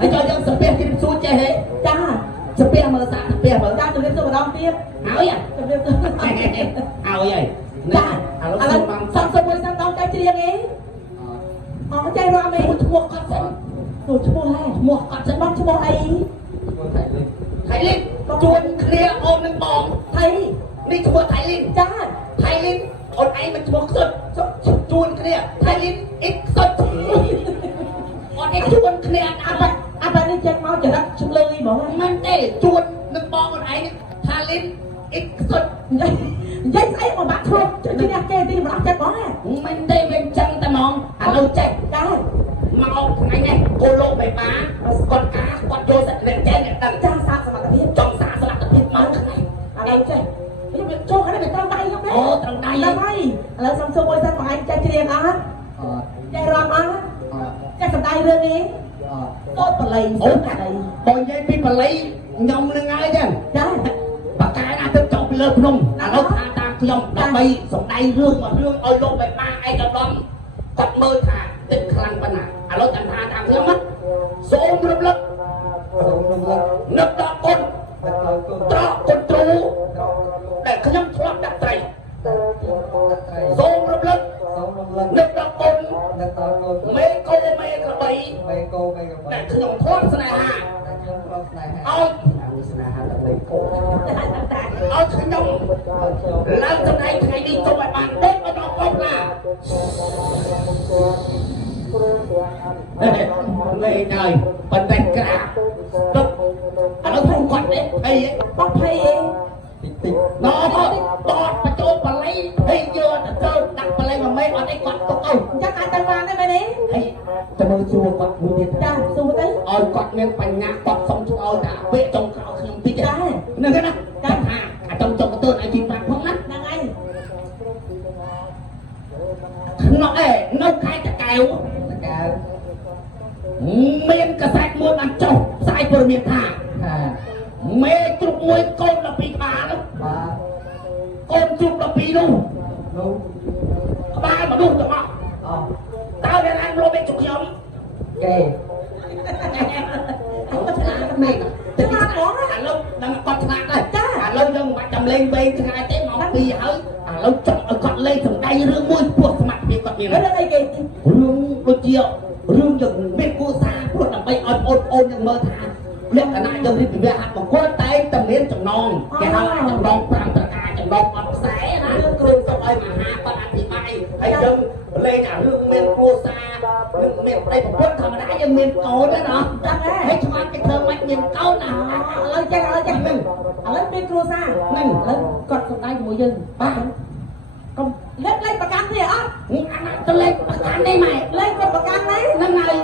ហើយចូលយើងសាពះជិះសួរចេះហេចាសាពះមើលសាសាពះមើលចាជំរាបសួរម្ដងទៀតហើយជំរាបសួរហើយចាឥឡូវសំសុំមួយសំដងតែច្រៀងឯងអូចៃរំឯងឈ្មោះគាត់សិនឈ្មោះហ៎ឈ្មោះគាត់សិនបងឈ្មោះអីថៃលីនជួនគ្នាអូននឹងបងថៃនេះឈ្មោះថៃលីនចាថៃលីនអូនឯងមិនឈ្មោះខ្សុតជួនគ្នាថៃលីនអ៊ីកខ្សុតអូនឯងជួនគ្នាអាប់នេះចេញមកចរិតឆ្លើយហ្មងមិនទេជួននឹងបងអូនឯងថៃលីនអ៊ីកខ្សុតនិយាយស្អីមកបាក់ឈប់ជិះនេះគេទីម្ដងចិត្តបងមិនទេមិនចឹងតែហ្មងឥឡូវចេះដែរមកថ្ងៃនេះគោលោកបេបាគាត់គាត់យកសិទ្ធិអ្នកចេះអ្នកដឹងចាសាសមត្ថភាពចង់សាសមត្ថភាពមកថ្ងៃឥឡូវចេះខ្ញុំចូលខាងនេះត្រង់ដៃខ្ញុំទេអូត្រង់ដៃហើយឥឡូវសុំសួរមួយសិនបងឯងចេះច្រៀងអត់ចេះរំអត់ចេះសម្ដែងរឿងនេះអូបល័យអូបល័យបងនិយាយពីបល័យខ្ញុំនឹងហើយចឹងចាបកកាយណាទៅចង់ពីលើភ្នំឥឡូវថាតាមខ្ញុំដើម្បីសម្ដែងរឿងមួយរឿងឲ្យលោកបេបាឯកឧត្តមគាត់មើលថាទឹកខ្លាំងប៉ុណ្ណាឥឡូវតាមថាតាមខ្ញុំណាសូមរំលឹកនឹកដល់គុណត្រកគុណទ្រូដែលខ្ញុំធ្លាប់ដាក់ត្រីសូមរំលឹកនឹកដល់គុណមេកូមេក្របីដែលខ្ញុំធ្លាប់ស្នេហាឲ្យស្នេហាដើម្បីកូនឲ្យខ្ញុំឡើងសម្ដែងថ្ងៃនេះសូមឲ្យបានដេកឲ្យដល់កូនណាលេងហើយប៉ុន្តែក្រាបទឹកឥឡូវខ្ញុំគាត់ទេភ័យបោះភ័យអីតិចដល់បញ្ចូលបល័យភ័យយកទៅដាក់បល័យមួយមេអត់អីគាត់ទុកទៅអញ្ចឹងអាចទៅបានទេមែនទេហើយទៅមើលសួរគាត់មួយទៀតចាសួរទៅឲ្យគាត់មានបញ្ញាគាត់សុំជួយឲ្យតែពាក្យចុងក្រោយខ្ញុំតិចដែរហ្នឹងណាចាំថាអាចុងទៅឲ្យជីប្រាប់ផងណាហ្នឹងហើយក្នុងនៅខេត្តតាកែវមានកសែតមួយបានចុះផ្សាយព័ត៌មានថាមេជ្រុកមួយកូន12ក្បាលកូនជ្រុក12នោះក្បាលមនុស្សទាំងអស់តើអ្នកណាលោកមេជ្រុកខ្ញុំគេឆ្លាតមេឃទៅឆ្លាតហ្មងឥឡូវដឹងគាត់ឆ្លាតដែរចាឥឡូវយើងមិនបាច់ចាំលេងវែងឆ្ងាយទេមកពីហើយឥឡូវចង់ឲ្យគាត់លេងសម្ដែងរឿងមួយពោះសមត្ថភាពគាត់មានរឿងអីគេរឿងដូចជារឿងយើងមានគូសារព្រោះដើម្បីឲ្យអូនយើងមើលថាលក្ខណៈយើងរៀបវិវហាត់បង្គោលតែតែមានចំណងគេហៅចំណង5ប្រការចំណងអត់ខ្សែណាគ្រូសុំឲ្យមហាបតអធិប្បាយហើយយើងលេងអារឿងមានគូសារមានប្តីប្រពន្ធធម្មតាយើងមានកូនណាហើយឆ្មាត់គេធ្វើមិនមានកូនណាឥឡូវចេះហ្នឹងឥឡូវមានគ្រូសារហ្នឹងឥឡូវគាត់សំដែងជាមួយយើងបាទកុំលេខប្រកាន់ទេអត់អាណាទៅលេខប្រកាន់នេះម៉ែលេខប្រកាន់នេះហ្នឹងហើយ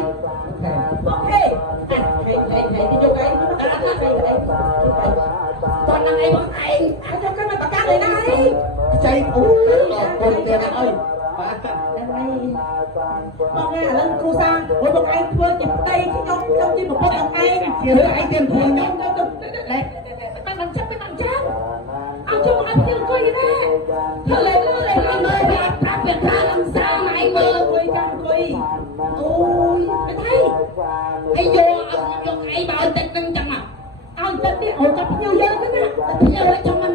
អូខេហេទីយកឯងអត់ណាហេតហ្នឹងឯងបងឯងអាចយកកាន់ប្រកាន់នេះណាអីចៃអូកូនទៀតអើយបាទហ្នឹងហើយបងឯងឥឡូវគ្រូសាបងឯងធ្វើជាប្តីខ្ញុំជាប្រពន្ធបងឯងជារឿងឯងទៀតខ្លួនខ្ញុំលេខតែមិនចាប់មិនចាំអត់ជួយមកឲ្យខ្ញុំអង្គុយណាធ្វើលេងមើលប្រាប់វាថាលំសាឯងមើលអង្គុយចាំអង្គុយអូយអីអីយកឯងមកតិចនឹងចឹងមកឲ្យតិចនេះឲ្យចាប់ភ្ញៀវយើងហ្នឹងណាភ្ញៀវឲ្យចង់មិន